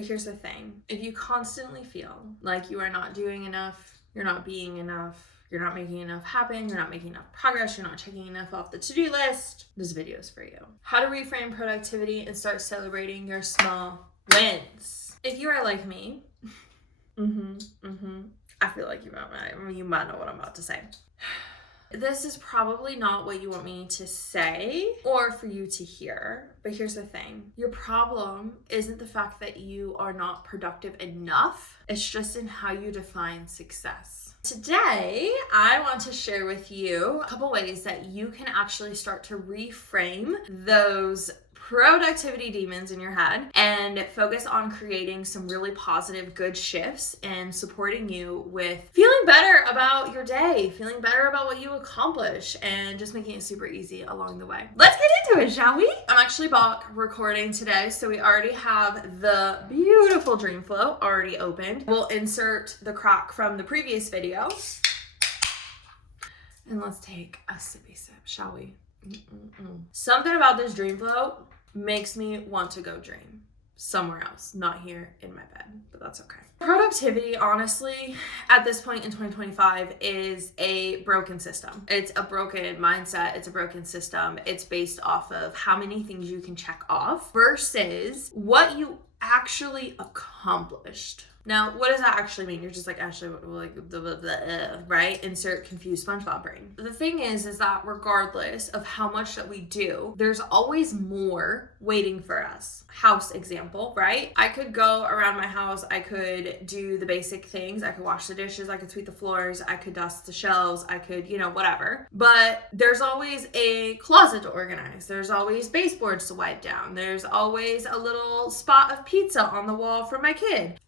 But here's the thing. If you constantly feel like you are not doing enough, you're not being enough, you're not making enough happen, you're not making enough progress, you're not checking enough off the to-do list, this video is for you. How to reframe productivity and start celebrating your small wins. If you are like me, I feel like you might know what I'm about to say. This is probably not what you want me to say or for you to hear, but here's the thing. Your problem isn't the fact that you are not productive enough. It's just in how you define success. Today, I want to share with you a couple ways that you can actually start to reframe those productivity demons in your head and focus on creating some really positive, good shifts and supporting you with feeling better about your day, feeling better about what you accomplish, and just making it super easy along the way. Let's get into it, shall we? I'm actually back recording today, so we already have the beautiful Dream Flow already opened. We'll insert the crack from the previous video. And let's take a sippy sip, shall we? Something about this Dream Flow makes me want to go dream somewhere else, not here in my bed, but that's okay. Productivity, honestly, at this point in 2025 is a broken system. It's a broken mindset. It's a broken system. It's based off of how many things you can check off versus what you actually accomplished. Now, what does that actually mean? You're just like, Ashley, right? Insert confused SpongeBob brain. The thing is that regardless of how much that we do, there's always more waiting for us. House example, right? I could go around my house. I could do the basic things. I could wash the dishes. I could sweep the floors. I could dust the shelves. I could, whatever. But there's always a closet to organize. There's always baseboards to wipe down. There's always a little spot of pizza on the wall for my kid.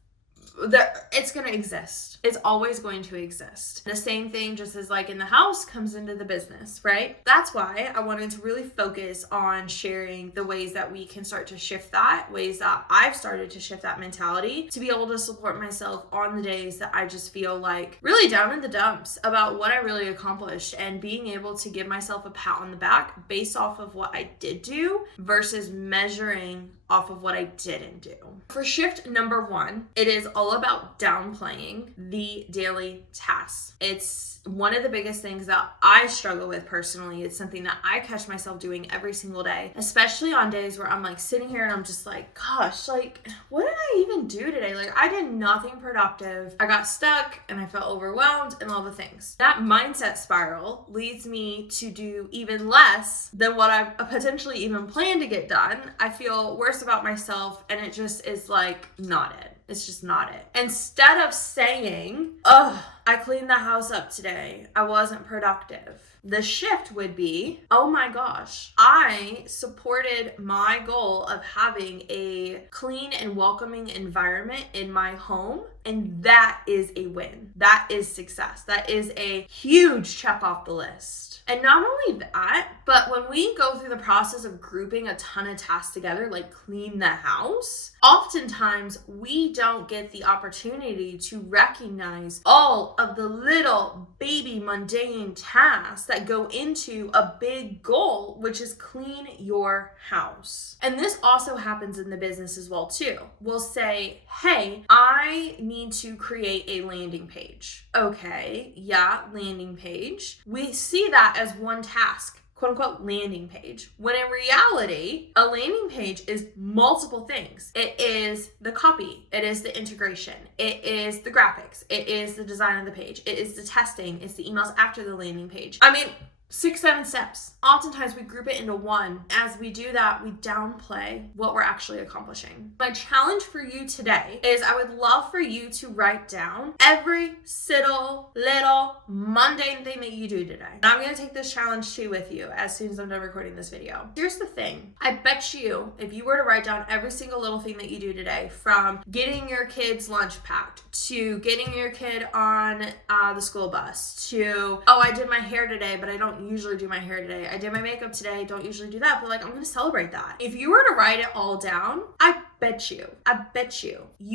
It's going to exist. It's always going to exist. The same thing, just as like in the house, comes into the business, right? That's why I wanted to really focus on sharing the ways that we can start to shift that, ways that I've started to shift that mentality to be able to support myself on the days that I just feel like really down in the dumps about what I really accomplished, and being able to give myself a pat on the back based off of what I did do versus measuring off of what I didn't do. For shift number 1, it is all about downplaying the daily tasks. It's one of the biggest things that I struggle with personally. It's something that I catch myself doing every single day, especially on days where I'm like sitting here and I'm just like, gosh, like, what did I even do today? Like, I did nothing productive. I got stuck and I felt overwhelmed and all the things. That mindset spiral leads me to do even less than what I potentially even planned to get done. I feel worse about myself, and it just is like not it. It's just not it. Instead of saying, I cleaned the house up today, I wasn't productive, the shift would be, oh my gosh, I supported my goal of having a clean and welcoming environment in my home, and that is a win. That is success. That is a huge check off the list. And not only that, but when we go through the process of grouping a ton of tasks together, like clean the house, oftentimes we don't get the opportunity to recognize all of the little baby mundane tasks that go into a big goal, which is clean your house. And this also happens in the business as well too. We'll say, hey, I need to create a landing page. Okay, yeah, landing page. We see that as one task, quote unquote landing page, when in reality, a landing page is multiple things. It is the copy, it is the integration, it is the graphics, it is the design of the page, it is the testing, it's the emails after the landing page. 6-7 steps. Oftentimes we group it into one. As we do that, we downplay what we're actually accomplishing. My challenge for you today is I would love for you to write down every single little mundane thing that you do today. And I'm going to take this challenge too with you as soon as I'm done recording this video. Here's the thing. I bet you if you were to write down every single little thing that you do today, from getting your kid's lunch packed, to getting your kid on the school bus, to, I did my hair today, but I don't don't usually do my hair today. I did my makeup today, don't usually do that, but like, I'm gonna celebrate that. If you were to write it all down, I bet you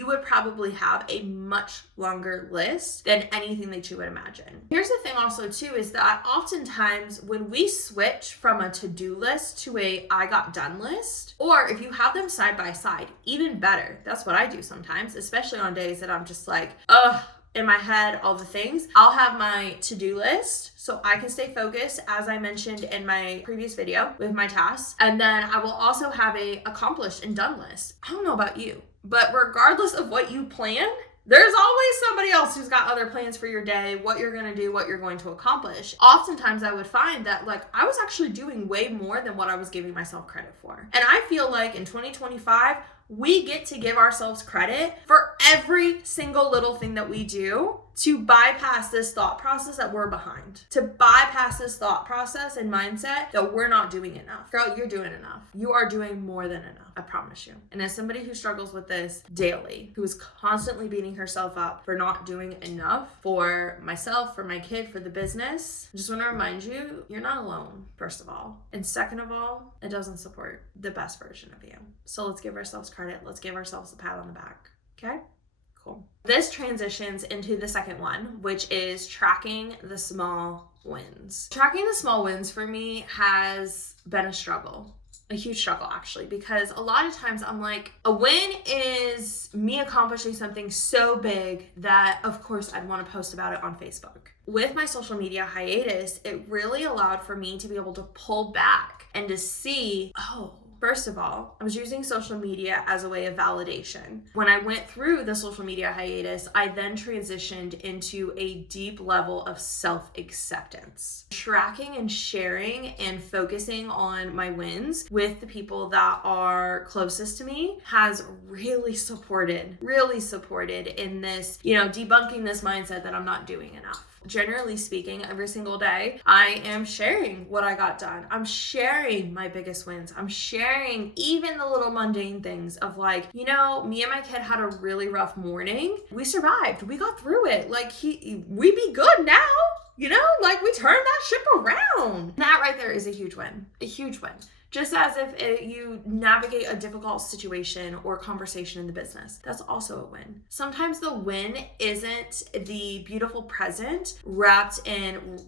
would probably have a much longer list than anything that you would imagine. Here's the thing also too, is that oftentimes when we switch from a to-do list to a I got done list, or if you have them side by side, even better. That's what I do sometimes, especially on days that I'm just like, ugh, in my head, all the things. I'll have my to-do list so I can stay focused, as I mentioned in my previous video with my tasks. And then I will also have a accomplished and done list. I don't know about you, but regardless of what you plan, there's always somebody else who's got other plans for your day, what you're going to do, what you're going to accomplish. Oftentimes I would find that like I was actually doing way more than what I was giving myself credit for. And I feel like in 2025, we get to give ourselves credit for every single little thing that we do to bypass this thought process that we're behind, to bypass this thought process and mindset that we're not doing enough. Girl, you're doing enough. You are doing more than enough. I promise you. And as somebody who struggles with this daily, who is constantly beating herself up for not doing enough for myself, for my kid, for the business, I just want to remind you, you're not alone, first of all. And second of all, it doesn't support the best version of you. So let's give ourselves credit. Let's give ourselves a pat on the back. Okay? Cool. This transitions into the second one, which is tracking the small wins. Tracking the small wins for me has been a struggle. A huge struggle actually, because a lot of times I'm like, a win is me accomplishing something so big that of course I'd want to post about it on Facebook. With my social media hiatus, it really allowed for me to be able to pull back and to see, oh, first of all, I was using social media as a way of validation. When I went through the social media hiatus, I then transitioned into a deep level of self-acceptance. Tracking and sharing and focusing on my wins with the people that are closest to me has really supported in this, debunking this mindset that I'm not doing enough. Generally speaking, every single day, I am sharing what I got done. I'm sharing my biggest wins. I'm sharing even the little mundane things of like, me and my kid had a really rough morning. We survived. We got through it. Like we be good now. We turned that ship around. That right there is a huge win. A huge win. Just as if you navigate a difficult situation or conversation in the business, that's also a win. Sometimes the win isn't the beautiful present wrapped in,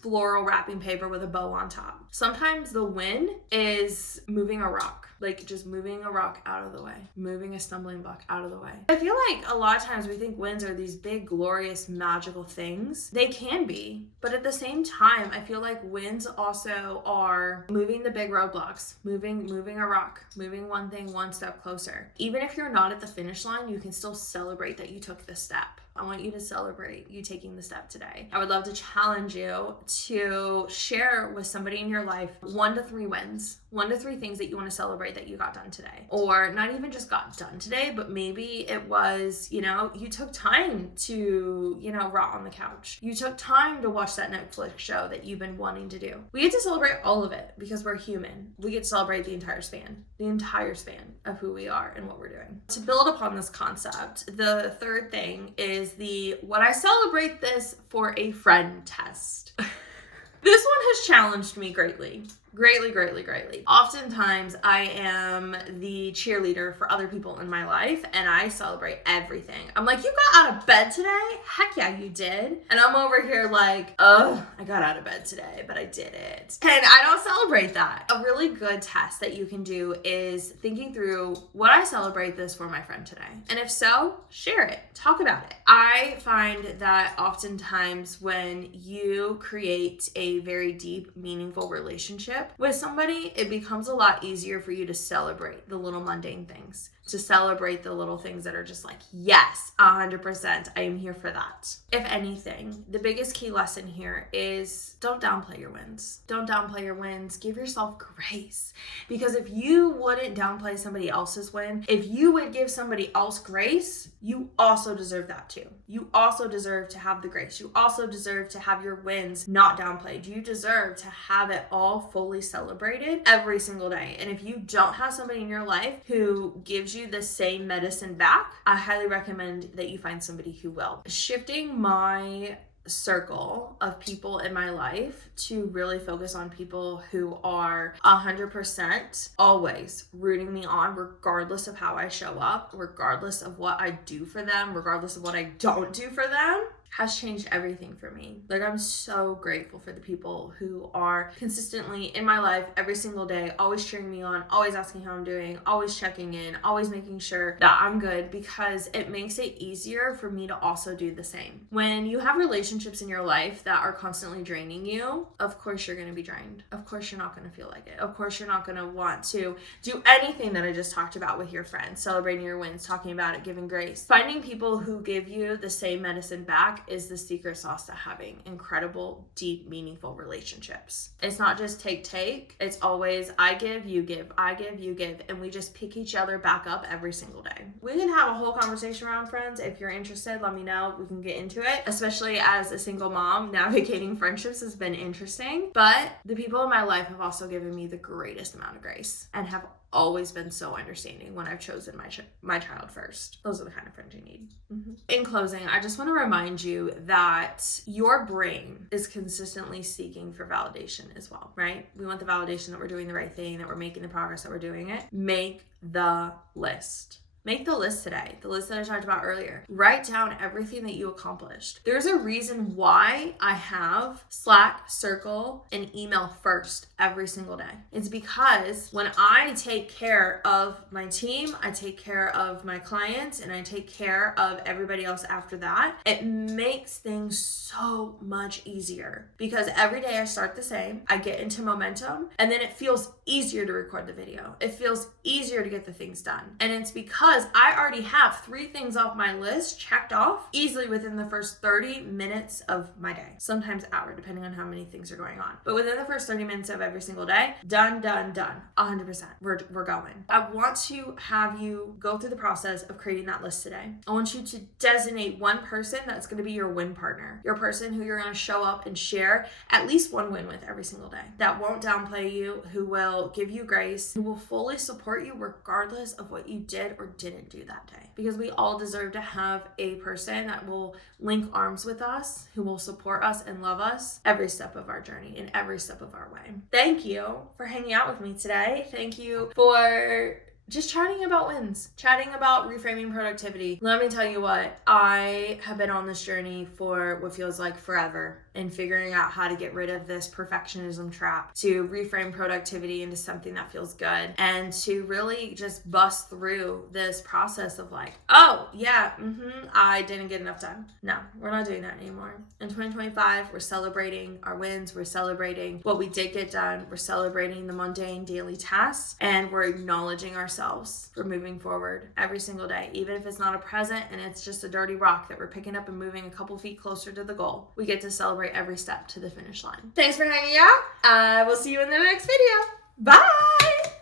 floral wrapping paper with a bow on top. Sometimes the win is moving a rock. Like just moving a rock out of the way, moving a stumbling block out of the way. I feel like a lot of times we think wins are these big, glorious, magical things. They can be, but at the same time, I feel like wins also are moving the big roadblocks, moving a rock, moving one thing one step closer. Even if you're not at the finish line, you can still celebrate that you took this step. I want you to celebrate you taking the step today. I would love to challenge you to share with somebody in your life 1 to 3 wins, 1 to 3 things that you want to celebrate that you got done today. Or not even just got done today, but maybe it was, you took time to, rot on the couch. You took time to watch that Netflix show that you've been wanting to do. We get to celebrate all of it because we're human. We get to celebrate the entire span of who we are and what we're doing. To build upon this concept, the third thing is would I celebrate this for a friend test? This one has challenged me greatly. Oftentimes I am the cheerleader for other people in my life and I celebrate everything. I'm like, you got out of bed today? Heck yeah, you did. And I'm over here like, I got out of bed today, but I did it. And I don't celebrate that. A really good test that you can do is thinking through, would I celebrate this for my friend today? And if so, share it. Talk about it. I find that oftentimes when you create a very deep, meaningful relationship with somebody, it becomes a lot easier for you to celebrate the little mundane things, to celebrate the little things that are just like, yes, 100%, I am here for that. If anything, the biggest key lesson here is don't downplay your wins. Don't downplay your wins. Give yourself grace. Because if you wouldn't downplay somebody else's win, if you would give somebody else grace, you also deserve that too. You also deserve to have the grace. You also deserve to have your wins not downplayed. You deserve to have it all fully celebrated every single day. And if you don't have somebody in your life who gives you the same medicine back, I highly recommend that you find somebody who will. Shifting my circle of people in my life to really focus on people who are 100% always rooting me on, regardless of how I show up, regardless of what I do for them, regardless of what I don't do for them, has changed everything for me. Like, I'm so grateful for the people who are consistently in my life every single day, always cheering me on, always asking how I'm doing, always checking in, always making sure that I'm good, because it makes it easier for me to also do the same. When you have relationships in your life that are constantly draining you, of course you're going to be drained. Of course you're not going to feel like it. Of course you're not going to want to do anything that I just talked about with your friends, celebrating your wins, talking about it, giving grace. Finding people who give you the same medicine back is the secret sauce to having incredible, deep, meaningful relationships. It's not just take. It's always I give, you give, I give, you give, and we just pick each other back up every single day. We can have a whole conversation around friends. If you're interested, let me know. We can get into it. Especially as a single mom, navigating friendships has been interesting. But the people in my life have also given me the greatest amount of grace and have always been so understanding when I've chosen my child first. Those are the kind of friends you need. In closing, I just want to remind you that your brain is consistently seeking for validation as well, right? We want the validation that we're doing the right thing, that we're making the progress, that we're doing it. Make the list. Make the list today, the list that I talked about earlier. Write down everything that you accomplished. There's a reason why I have Slack, Circle, and email first every single day. It's because when I take care of my team, I take care of my clients, and I take care of everybody else after that, it makes things so much easier, because every day I start the same, I get into momentum, and then it feels easier to record the video. It feels easier to get the things done. And it's because I already have 3 things off my list checked off easily within the first 30 minutes of my day. Sometimes hour, depending on how many things are going on. But within the first 30 minutes of every single day, done. 100%. We're going. I want to have you go through the process of creating that list today. I want you to designate one person that's going to be your win partner. Your person who you're going to show up and share at least one win with every single day. That won't downplay you, who will give you grace, who will fully support you regardless of what you did or didn't do that day. Because we all deserve to have a person that will link arms with us, who will support us and love us every step of our journey and every step of our way. Thank you for hanging out with me today. Thank you for just chatting about wins, chatting about reframing productivity. Let me tell you what, I have been on this journey for what feels like forever, and figuring out how to get rid of this perfectionism trap, to reframe productivity into something that feels good, and to really just bust through this process of like, oh yeah, I didn't get enough done. No, we're not doing that anymore. In 2025, we're celebrating our wins, we're celebrating what we did get done, we're celebrating the mundane daily tasks, and we're acknowledging ourselves for moving forward every single day, even if it's not a present and it's just a dirty rock that we're picking up and moving a couple feet closer to the goal. We get to celebrate every step to the finish line. Thanks for hanging out. I will see you in the next video. Bye.